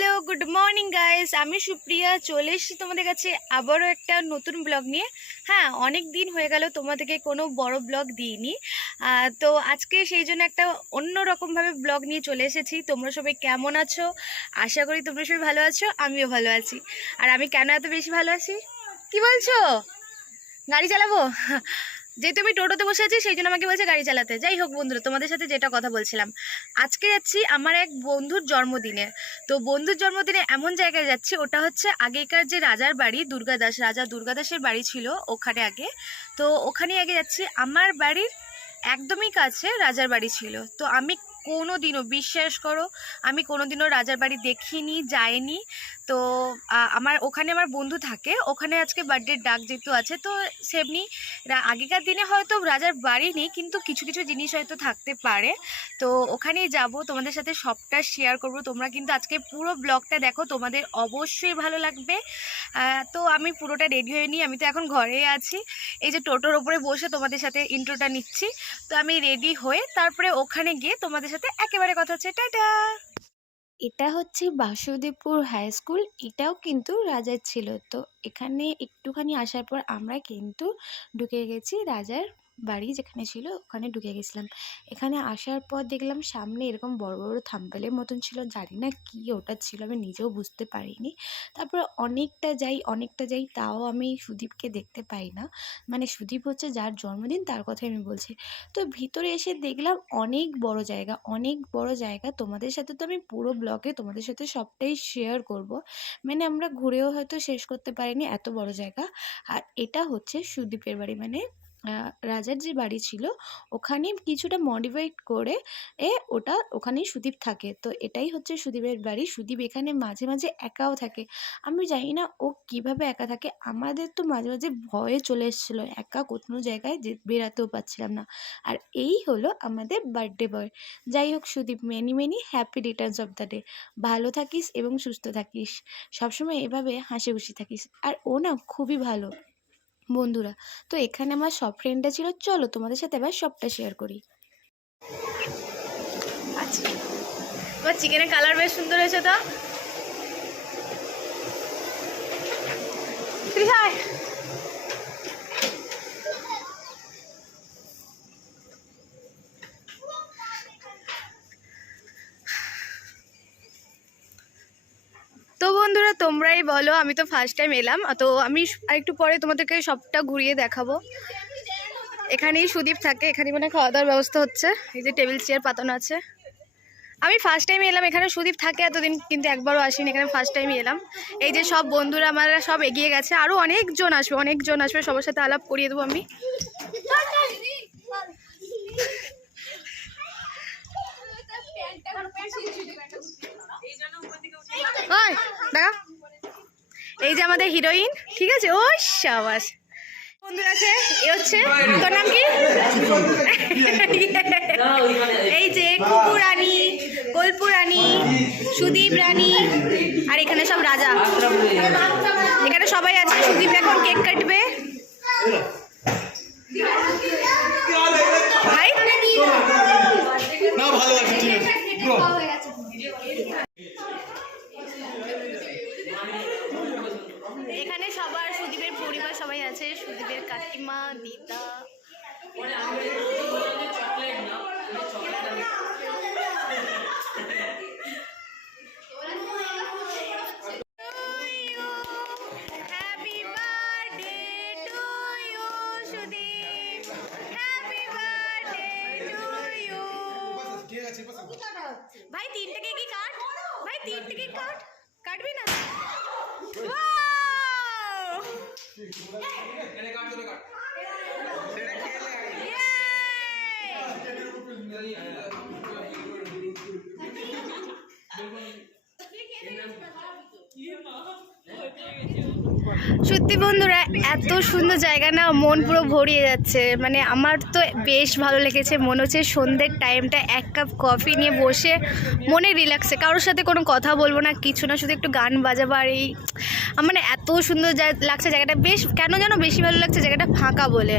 Hello good morning guys আমি সুপ্রিয়া, চলে এসেছি তোমাদের কাছে আবারও একটা নতুন ব্লগ নিয়ে। হ্যাঁ অনেক দিন হয়ে গেল, তোমাদেরকে কোনো বড় ব্লগ দিইনি। তো আজকে সেই জন্য একটা অন্য রকমভাবে ব্লগ নিয়ে চলে এসেছি। তোমরা সবাই কেমন আছো? আশা করি তোমরা সবাই ভালো আছো, আমিও ভালো আছি। আর আমি কেন এত বেশি ভালো আছি? কি বলছো? গাড়ি চালাবো? যেহেতু আমি টোটোতে বসে আছি, সেই জন্য আমাকে বলছে গাড়ি চালাতে। যাই হোক বন্ধুরা, তোমাদের সাথে যেটা কথা বলছিলাম। আজকে যাচ্ছি আমার এক বন্ধুর জন্মদিনে। তো বন্ধুর জন্মদিনে এমন জায়গায় যাচ্ছি, ওটা হচ্ছে আগেকার যে রাজার বাড়ি দুর্গাদাস রাজা দুর্গাদাসের বাড়ি ছিল ওখানে আগে। তো ওখানে আগে যাচ্ছি, আমার বাড়ির একদমই কাছে রাজার বাড়ি ছিল। তো আমি কোনো দিনও বিশ্বাস করো, আমি কোনো দিনও রাজার বাড়ি দেখিনি, যাইনি। তো আমার ওখানে আমার বন্ধু থাকে। ওখানে আজকে বার্থডের ডাক যেহেতু আছে, তো সেমনি আগেকার দিনে হয়তো রাজার বাড়ি নেই, কিন্তু কিছু কিছু জিনিস হয়তো থাকতে পারে। তো ওখানেই যাব, তোমাদের সাথে সবটা শেয়ার করব। তোমরা কিন্তু আজকে পুরো ব্লগটা দেখো, তোমাদের অবশ্যই ভালো লাগবে। তো আমি পুরোটা রেডি হয়ে নিই, আমি তো এখন ঘরে আছি। এই যে টোটোর ওপরে বসে তোমাদের সাথে ইন্ট্রোটা নিচ্ছি। তো আমি রেডি হয়ে তারপরে ওখানে গিয়ে তোমাদের সাথে একেবারে কথা হচ্ছে। টাটা! এটা হচ্ছে বাসুদেবপুর হাই স্কুল এটাও কিন্তু রাজার ছিল। তো এখানে একটুখানি আসার পর আমরা কিন্তু ঢুকে গেছি রাজার বাড়ি যেখানে ছিল, ওখানে ঢুকে গেছিলাম। এখানে আসার পর দেখলাম সামনে এরকম বড় বড় থাম্বেলের মতন ছিল। জানি না কি ওটা ছিল, আমি নিজেও বুঝতে পারিনি। তারপর অনেকটা যাই অনেকটা যাই, তাও আমি সুদীপকে দেখতে পাই না। মানে সুদীপ হচ্ছে যার জন্মদিন, তার কথাই আমি বলছি। তো ভিতরে এসে দেখলাম অনেক বড় জায়গা, অনেক বড় জায়গা। তোমাদের সাথে তো আমি পুরো ব্লগে তোমাদের সাথে সবটাই শেয়ার করব। মানে আমরা ঘুরেও হয়তো শেষ করতে পারিনি এত বড় জায়গা। আর এটা হচ্ছে সুদীপের বাড়ি মানে রাজার যে বাড়ি ছিল, ওখানে কিছুটা মডিফাইড করে এ ওটা ওখানেই সুদীপ থাকে। তো এটাই হচ্ছে সুদীপের বাড়ি। সুদীপ এখানে মাঝে মাঝে একাও থাকে। আমি জানি না ও কীভাবে একা থাকে। আমাদের তো মাঝে মাঝে ভয়ে চলে এসেছিল। একা কোনো জায়গায় যে বেরাতেও পাচ্ছিলাম না। আর এই হলো আমাদের বার্থডে বয় যাই হোক Sudip many many happy returns of the day ভালো থাকিস এবং সুস্থ থাকিস। সবসময় এভাবে হাসি খুশি থাকিস। আর ও না খুবই ভালো। বন্ধুরা, তো এখানে আমার সব ফ্রেন্ডরা ছিল, চলো তোমাদের সাথে এবার সবটা শেয়ার করি। আচ্ছা তোমার চিকেনের কালার বেশ সুন্দর হয়েছে তো? হাই তো বন্ধুরা তোমরাই বলো, আমি তো ফার্স্ট টাইম এলাম। তো আমি আরেকটু পরে তোমাদেরকে সবটা ঘুরিয়ে দেখাবো। এখানেই সুদীপ থাকে এখানে মানে খাওয়া দাওয়ার ব্যবস্থা হচ্ছে। এই যে টেবিল, চেয়ার, পাতানো আছে। আমি ফার্স্ট টাইম এলাম, এখানে সুদীপ থাকে এতদিন, কিন্তু একবারও আসিনি, এখানে ফার্স্ট টাইম এলাম। এই যে সব বন্ধুরা, আমার সব এগিয়ে গেছে। আরও অনেকজন আসবে অনেকজন আসবে, সবার সাথে আলাপ করিয়ে দেবো আমি। দেখা এই যে আমাদের হিরোইন, ঠিক আছে? ও সাবাস। এ হচ্ছে এই যে রানী রানী, সুদীপ রানী, আর এখানে সব রাজা। এখানে সবাই আছে। সুদীপ, এখন কেক কাটবে। ভাই? না, ভালো আছে ঠিক আছে ব্রো এখানে সবার সুদীপের পরিবার সবাই আছে সুদীপের কাকিমা দিদা Happy birthday to you, Sudip. Happy birthday to you. ঠিক আছে বস ভাই তিনটে কেকই কাট ভাই তিনটে কেক কাট কাটবি না? Wow! এনে কাট ধরে কাট Yay! সত্যি বন্ধুরা, এত সুন্দর জায়গা না মন পুরো ভরিয়ে যাচ্ছে। মানে আমার তো বেশ ভালো লেগেছে। মনে হচ্ছে সন্ধ্যের টাইমটা এক কাপ কফি নিয়ে বসে মনে রিল্যাক্সে কারোর সাথে কোনো কথা বলব না, কিছু না, শুধু একটু গান বাজাবো আর এই মানে এত সুন্দর লাগছে জায়গাটা। বেশ, কেন যেন বেশি ভালো লাগছে জায়গাটা ফাঁকা বলে।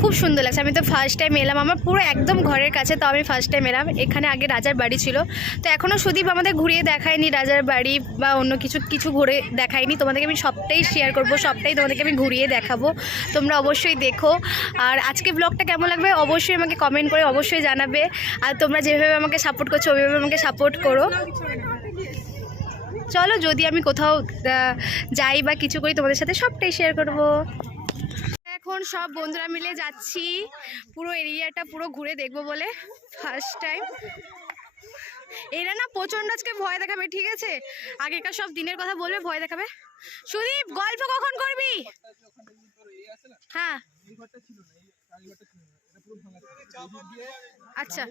খুব সুন্দর লাগছে। আমি তো ফার্স্ট টাইম এলাম, আমার পুরো একদম ঘরের কাছে, তো আমি ফার্স্ট টাইম এলাম। এখানে আগে রাজার বাড়ি ছিল। তো এখনও সুদীপ আমাদের ঘুরিয়ে দেখায়নি রাজার বাড়ি বা অন্য কিছু কিছু ঘুরে দেখায়নি। তোমাদেরকে আমি সবটাই শেয়ার করব। সবটাই তোমাদেরকে আমি ঘুরিয়ে দেখাবো। তোমরা অবশ্যই দেখো। আর আজকে ব্লগটা কেমন লাগবে অবশ্যই আমাকে কমেন্ট করে অবশ্যই জানাবে। আর তোমরা যেভাবে আমাকে সাপোর্ট করছ, ওইভাবে আমাকে সাপোর্ট করো। চলো, যদি আমি কোথাও যাই বা কিছু করি, তোমাদের সাথে সবটাই শেয়ার করব। এখন সব বন্ধুরা মিলে যাচ্ছি। পুরো এরিয়াটা পুরো ঘুরে দেখব বলে ফার্স্ট টাইম এরা না প্রচণ্ড আজকে ভয় দেখাবে, ঠিক আছে? আগেকার সব দিনের কথা বলবে, ভয় দেখাবে। সুদীপ, গল্প কখন করবি? হ্যাঁ। আচ্ছা।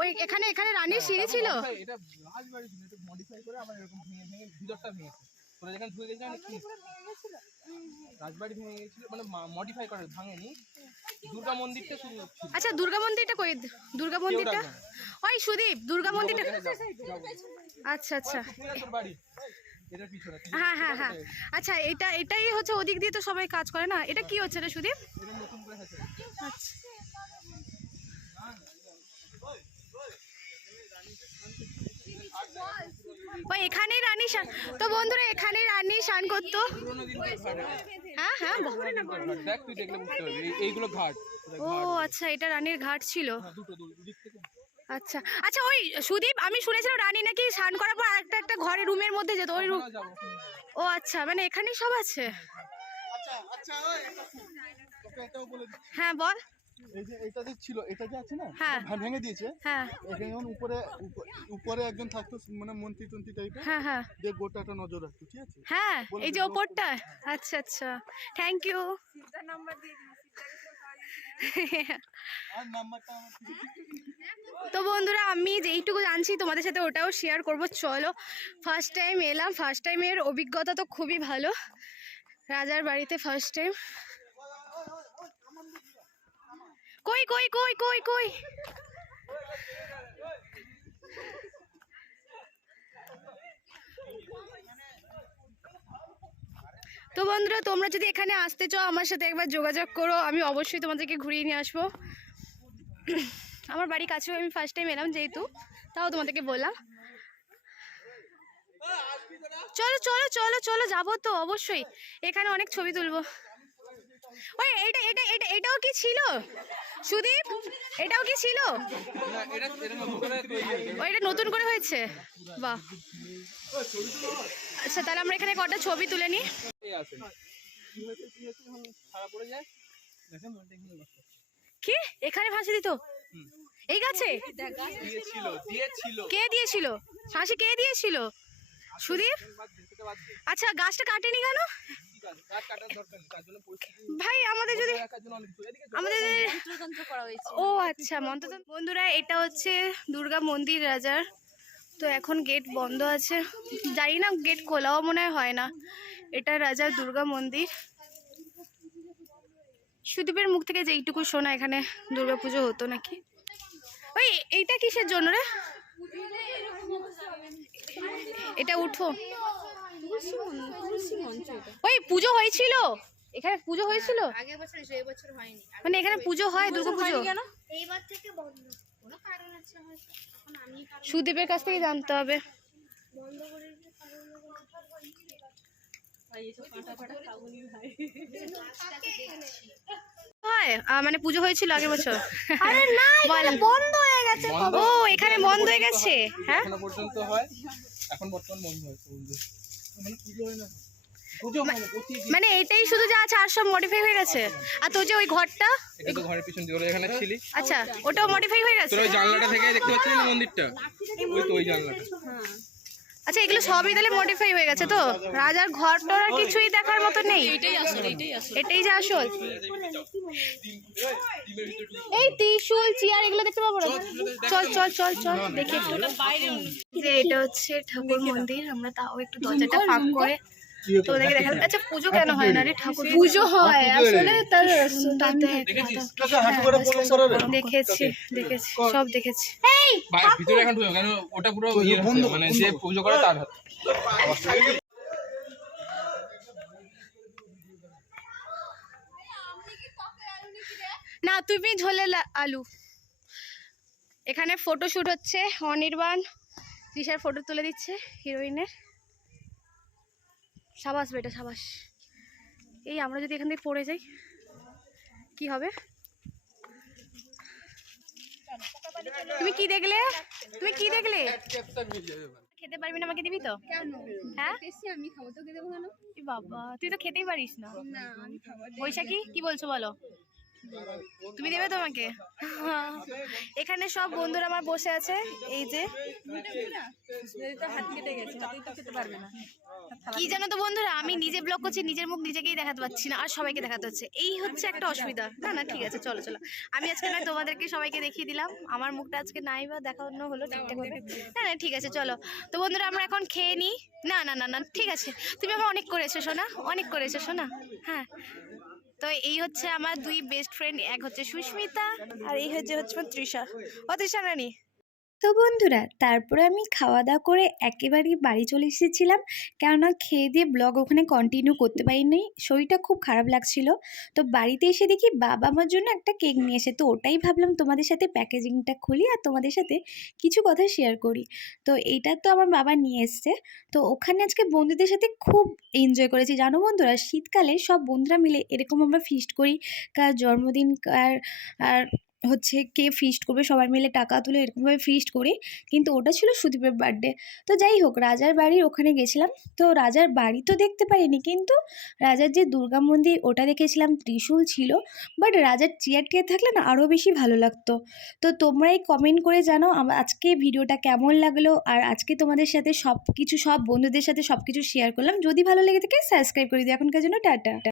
ওই এখানে এখানে সিঁড়ি ছিল? রাজবাড়ি ভেঙে গেছিল। মানে মডিফাই করে, ভাঙেনি। দুর্গা মন্দিরটা ছিল আচ্ছা দুর্গা মন্দিরটা কই? দুর্গা মন্দিরটা? ওই সুদীপ দুর্গা মন্দিরটা। আচ্ছা আচ্ছা। হ্যাঁ হ্যাঁ হ্যাঁ। আচ্ছা এটা এটাই হচ্ছে ওদিক দিয়ে তো সবাই কাজ করে না? এটা কি হচ্ছে রে সুদীপ? আচ্ছা। ওই এখানেই তো বন্ধুরা এখানেই রানী শান করতো। হ্যাঁ হ্যাঁ ও আচ্ছা এটা রানীর ঘাট ছিল। হ্যাঁ, আচ্ছা আচ্ছা ওই সুদীপ আমি শুনেছিলাম রানী নাকি স্নান করার পর একটা একটা ঘরে রুমের মধ্যে যেত ওই রুম ও আচ্ছা মানে এখানেই সব আছে? আচ্ছা আচ্ছা। হ্যাঁ বল। এই যে এটা যে ছিল এটা যে আছে না? হ্যাঁ। ভেঙে দিয়েছে? হ্যাঁ। এখানে উপরে উপরে একজন থাকতো মানে মন্ত্রী তন্ত্রী টাইপের। হ্যাঁ হ্যাঁ। যে গোটাটা নজর রাখতো ঠিক আছে? হ্যাঁ এই যে ওপরটা। আচ্ছা আচ্ছা। থ্যাংক ইউ তো বন্ধুরা আমি যেইটুকু জানছি তোমাদের সাথে ওটাও শেয়ার করব। চলো ফার্স্ট টাইম এলাম। ফার্স্ট টাইমের অভিজ্ঞতা তো খুবই ভালো। রাজার বাড়িতে ফার্স্ট টাইম কই কই কই কই কই? তো বন্ধুরা, তোমরা যদি এখানে আসতে চাও আমার সাথে একবার যোগাযোগ করো, আমি অবশ্যই তোমাদেরকে ঘুরিয়ে নিয়ে আসব। আমার বাড়ি কাছেও আমি ফার্স্ট টাইম এলাম যেহেতু, তাও তোমাদেরকে বললাম। চলো চলো চলো চলো, যাব তো, অবশ্যই। এখানে অনেক ছবি তুলবো। ওই এটা এটা এটা, এটাও কি ছিল? সুদীপ, এটাও কি ছিল? ও, এটা নতুন করে হয়েছে? বাহ। আচ্ছা তাহলে আমরা এখানে কটা ছবি তুলে নিই? কি? এখানে ফাঁসি দিত? এই গাছে? কে দিয়েছিল? ফাঁসি কে দিয়েছিল? সুদীপ? আচ্ছা গাছটা কাটেনি কেন? ভাই আমাদের যদি আমাদের ও আচ্ছা মন্ত্রতন্ত্র বন্ধুরা এটা হচ্ছে দুর্গা মন্দির রাজার। তো এখন গেট বন্ধ আছে। জানি না গেট খোলাও মনে হয় না। এটা রাজার দুর্গা মন্দির। সুদীপের মুখ থেকে যে এইটুকু শোনা এখানে দুর্গা পুজো হতো নাকি? ওই এইটা কিসের জন্য রে? এটা উঠো। ওই পুজো হয়েছিল। এখানে পুজো হয়েছিল? আগের বছর এসে এবছর হয়নি। মানে এখানে পুজো হয় দুর্গা পুজো? এইবার থেকে বন্ধ। কোনো কারণ আছে হয়তো। এখন আমি সুদীপের কাছ থেকে জানতে হবে। বন্ধ করে দিতে কারণ হয় মানে পুজো হয়েছিল আগের বছর। বন্ধ হয়ে গেছে ও এখানে বন্ধ হয়ে গেছে হ্যাঁ? এখনও পর্যন্ত হয়। এখন বর্তমান বন্ধ হয়েছে বন্ধু। মানে হয় হয় মানে এটাই শুধু যা আছে আর সব মডিফাই হয়ে গেছে? আর তোর যে ওই ঘরটা? এটা তো ঘরের পিছন দিয়ে ওখানে এখানে ছিলি। আচ্ছা ওটাও মডিফাই হয়ে তোর গেছে ওই জানলাটা থেকে দেখতে পাচ্ছিস না মন্দিরটা? ওই তো ওই জানলাটা। আচ্ছা এগুলো সবই তাহলে মডিফাই হয়ে গেছে তো? রাজার ঘর টর আর কিছুই দেখার মতো নেই? এটাই যে আসল। এই ত্রিশূল চেয়ার এগুলো দেখতে পাবো না? চল চল চল চল দেখি একটু। যে এটা হচ্ছে ঠাকুর মন্দির আমরা তাও একটু দরজাটা ফাঁক করে তোমাদেরকে দেখা আচ্ছা পুজো কেন হয় না রে? ঠাকুর পুজো হয় আসলে তার দেখেছি দেখেছি সব দেখেছি। ভিতরে এখন কেন ওটা পুরো ইয়ে মানে যে পুজো করে তার হাতে। না তুমি ঝোলে লা- আলু। এখানে ফটোশুট হচ্ছে অনির্বাণ তৃষার ফটো তুলে দিচ্ছে হিরোইনের সাবাস বেটা সাবাস। এই আমরা যদি এখান থেকে পড়ে যাই কি হবে? তুমি কি দেখলে? তুমি কি দেখলে? খেতে পারবি না আমাকে দিবি তো? হ্যাঁ? আমি খাব এ বাবা তুই তো খেতেই পারিস না। না আমি খাব। বৈশাখী কি বলছো বলো? তুমি দেবে তোমাকে? এখানে সব বন্ধুরা আমার বসে আছে, এই যে। কি জানো তো বন্ধুরা, আমি নিজে ব্লগ করছি, নিজের মুখ নিজেকেই দেখাতে পাচ্ছি না, আর সবাইকে দেখাতে হচ্ছে। এই হচ্ছে একটা অসুবিধা। না না, ঠিক আছে, চলো চলো। আমি আজকে না তোমাদেরকে সবাইকে দেখিয়ে দিলাম। আমার মুখটা আজকে নাই বা দেখানো হলো না না, ঠিক আছে, চলো। তো বন্ধুরা, আমরা এখন খেয়ে নিই না না না না, ঠিক আছে। তুমি আমার অনেক করেছ শোনা অনেক করেছ শোনা হ্যাঁ। তো এই হচ্ছে আমার দুই বেস্ট ফ্রেন্ড এক হচ্ছে সুস্মিতা আর এই হচ্ছে হচ্ছে তৃষা ও তৃষা রানী। তো বন্ধুরা, তারপরে আমি খাওয়া দাওয়া করে একেবারেই বাড়ি চলে এসেছিলাম। কেননা খেয়ে দিয়ে ব্লগ ওখানে কন্টিনিউ করতে পারিনি। শরীরটা খুব খারাপ লাগছিল। তো বাড়িতে এসে দেখি বাবা আমার জন্য একটা কেক নিয়ে এসে, তো ওটাই ভাবলাম তোমাদের সাথে প্যাকেজিংটা খুলি আর তোমাদের সাথে কিছু কথা শেয়ার করি। তো এইটা তো আমার বাবা নিয়ে এসছে। তো ওখানে আজকে বন্ধুদের সাথে খুব এনজয় করেছি। জানো বন্ধুরা, শীতকালে সব বন্ধুরা মিলে এরকম আমরা ফিস্ট করি। কার জন্মদিন, কার, আর হচ্ছে কে ফিস্ট করবে, সবাই মিলে টাকা তুলে এরকমভাবে ফিস্ট করি। কিন্তু ওটা ছিল সুদীপের বার্থডে তো যাই হোক, রাজার বাড়ির ওখানে গেছিলাম। তো রাজার বাড়ি তো দেখতে পারিনি কিন্তু রাজার যে দুর্গা মন্দির ওটা দেখেছিলাম, ত্রিশূল ছিল। বাট রাজার চেয়ার টিয়ার থাকলে না আরও বেশি ভালো লাগতো। তো তোমরাই কমেন্ট করে জানো আজকে ভিডিওটা কেমন লাগল? আর আজকে তোমাদের সাথে সব কিছু সব বন্ধুদের সাথে সব কিছু শেয়ার করলাম। যদি ভালো লেগে থাকে সাবস্ক্রাইব করে দিই এখনকার জন্য টাটা।